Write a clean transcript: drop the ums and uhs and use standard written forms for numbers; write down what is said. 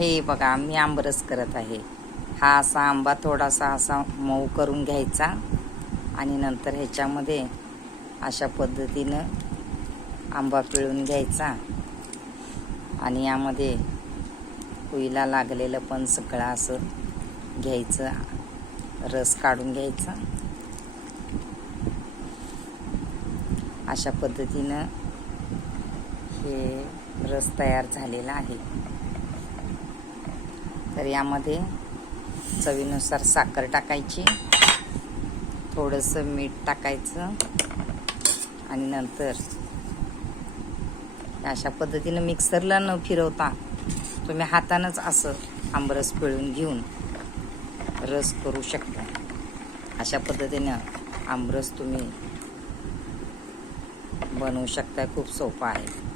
हे बघा मी आंबरस करत आहे। हा असा आंबा थोडासा असा मऊ करून घ्यायचा आणि नंतर ह्याच्यामध्ये अशा पद्धतीनं आंबा पिळून घ्यायचा आणि यामध्ये कुईला लागलेलं पण सगळं असं घ्यायचं, रस काढून घ्यायचा। अशा पद्धतीनं हे रस तयार झालेला आहे। तर यामध्ये चवीनुसार साखर टाकायची, थोडंसं मीठ टाकायचं आणि नंतर अशा पद्धतीनं मिक्सरला न फिरवता तुम्ही हातानंच असं आंबरस पिळून घेऊन रस करू शकता। अशा पद्धतीनं आंबरस तुम्ही बनवू शकता, खूप सोपं आहे।